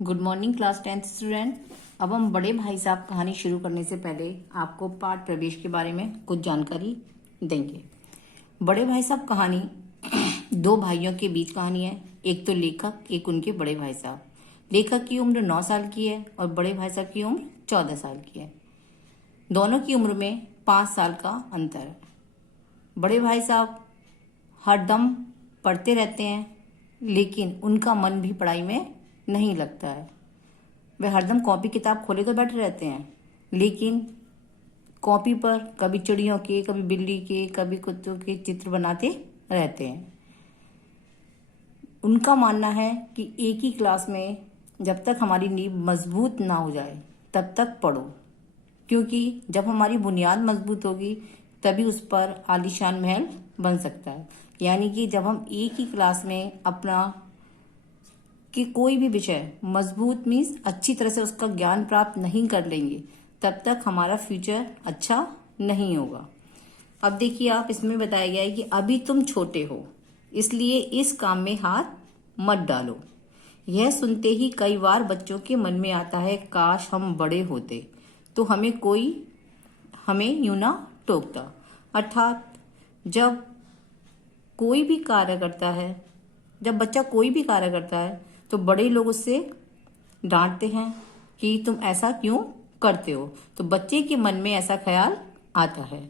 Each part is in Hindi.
Good morning class 10th student. अब हम बड़े भाई साहब कहानी शुरू करने से पहले आपको पाठ प्रवेश के बारे में कुछ जानकारी देंगे। बड़े भाई साहब कहानी दो भाइयों के बीच कहानी है। एक तो लेखक, एक उनके बड़े भाई साहब। लेखक की उम्र 9 साल की है और बड़े भाई साहब की उम्र 14 साल की है। दोनों की उम्र में 5 साल का अंतर है। बड़े भाई साहब हरदम पढ़ते रहते हैं, लेकिन उनका मन भी पढ़ाई में नहीं लगता है। वे हरदम कॉपी किताब खोले तो बैठे रहते हैं, लेकिन कॉपी पर कभी चिड़ियों के, कभी बिल्ली के, कभी कुत्तों के चित्र बनाते रहते हैं। उनका मानना है कि एक ही क्लास में जब तक हमारी नींव मजबूत ना हो जाए तब तक पढ़ो, क्योंकि जब हमारी बुनियाद मजबूत होगी तभी उस पर आलीशान महल बन सकता है। यानी कि जब हम एक ही क्लास में अपना कि कोई भी विषय मजबूत मीन्स अच्छी तरह से उसका ज्ञान प्राप्त नहीं कर लेंगे, तब तक हमारा फ्यूचर अच्छा नहीं होगा। अब देखिए, आप इसमें बताया गया है कि अभी तुम छोटे हो, इसलिए इस काम में हाथ मत डालो। यह सुनते ही कई बार बच्चों के मन में आता है, काश हम बड़े होते तो हमें यूं ना टोकता। अर्थात जब बच्चा कोई भी कार्य करता है तो बड़े लोग उससे डांटते हैं कि तुम ऐसा क्यों करते हो, तो बच्चे के मन में ऐसा ख्याल आता है।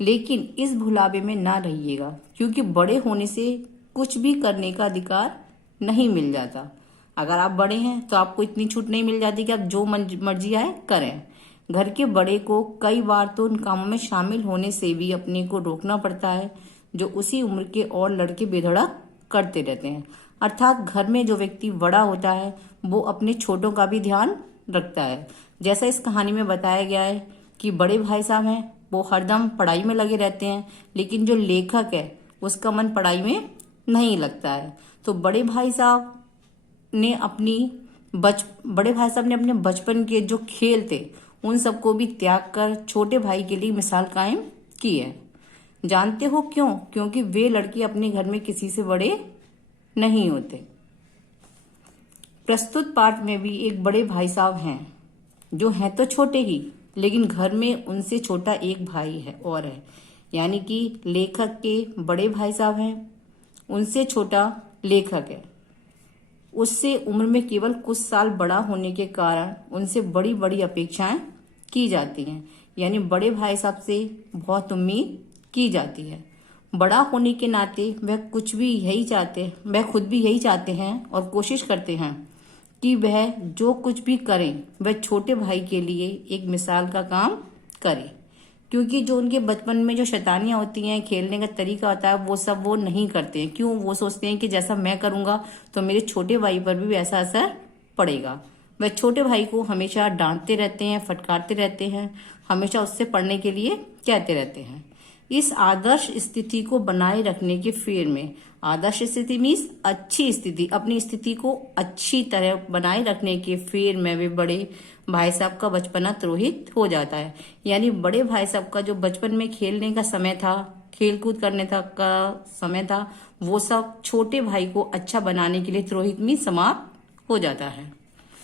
लेकिन इस भुलावे में ना रहिएगा, क्योंकि बड़े होने से कुछ भी करने का अधिकार नहीं मिल जाता। अगर आप बड़े हैं तो आपको इतनी छूट नहीं मिल जाती कि आप जो मर्जी आए करें। घर के बड़े को कई बार तो उन कामों में शामिल होने से भी अपने को रोकना पड़ता है जो उसी उम्र के और लड़के बेधड़क करते रहते हैं। अर्थात घर में जो व्यक्ति बड़ा होता है वो अपने छोटों का भी ध्यान रखता है। जैसा इस कहानी में बताया गया है कि बड़े भाई साहब हैं वो हरदम पढ़ाई में लगे रहते हैं, लेकिन जो लेखक है उसका मन पढ़ाई में नहीं लगता है। तो बड़े भाई साहब ने अपने बचपन के जो खेल थे उन सबको भी त्याग कर छोटे भाई के लिए मिसाल कायम की है। जानते हो क्यों? क्योंकि वे लड़के अपने घर में किसी से बड़े नहीं होते। प्रस्तुत पाठ में भी एक बड़े भाई साहब हैं जो हैं तो छोटे ही, लेकिन घर में उनसे छोटा एक भाई है और है। यानी कि लेखक के बड़े भाई साहब हैं, उनसे छोटा लेखक है। उससे उम्र में केवल कुछ साल बड़ा होने के कारण उनसे बड़ी बड़ी अपेक्षाएं की जाती हैं। यानी बड़े भाई साहब से बहुत उम्मीद की जाती है। बड़ा होने के नाते वह खुद भी यही चाहते हैं और कोशिश करते हैं कि वह जो कुछ भी करें वह छोटे भाई के लिए एक मिसाल का काम करे, क्योंकि जो उनके बचपन में जो शैतानियां होती हैं, खेलने का तरीका होता है, वो सब वो नहीं करते हैं। क्यों? वो सोचते हैं कि जैसा मैं करूंगा तो मेरे छोटे भाई पर भी वैसा असर पड़ेगा। वह छोटे भाई को हमेशा डांटते रहते हैं, फटकारते रहते हैं, हमेशा उससे पढ़ने के लिए कहते रहते हैं। इस आदर्श स्थिति को बनाए रखने के फेर में, आदर्श स्थिति मीन्स अच्छी स्थिति, अपनी स्थिति को अच्छी तरह बनाए रखने के फेर में वे बड़े भाई साहब का बचपना तिरोहित हो जाता है। यानी बड़े भाई साहब का जो बचपन में खेलने का समय था, खेल कूद करने का समय था, वो सब छोटे भाई को अच्छा बनाने के लिए तिरोहित में समाप्त हो जाता है।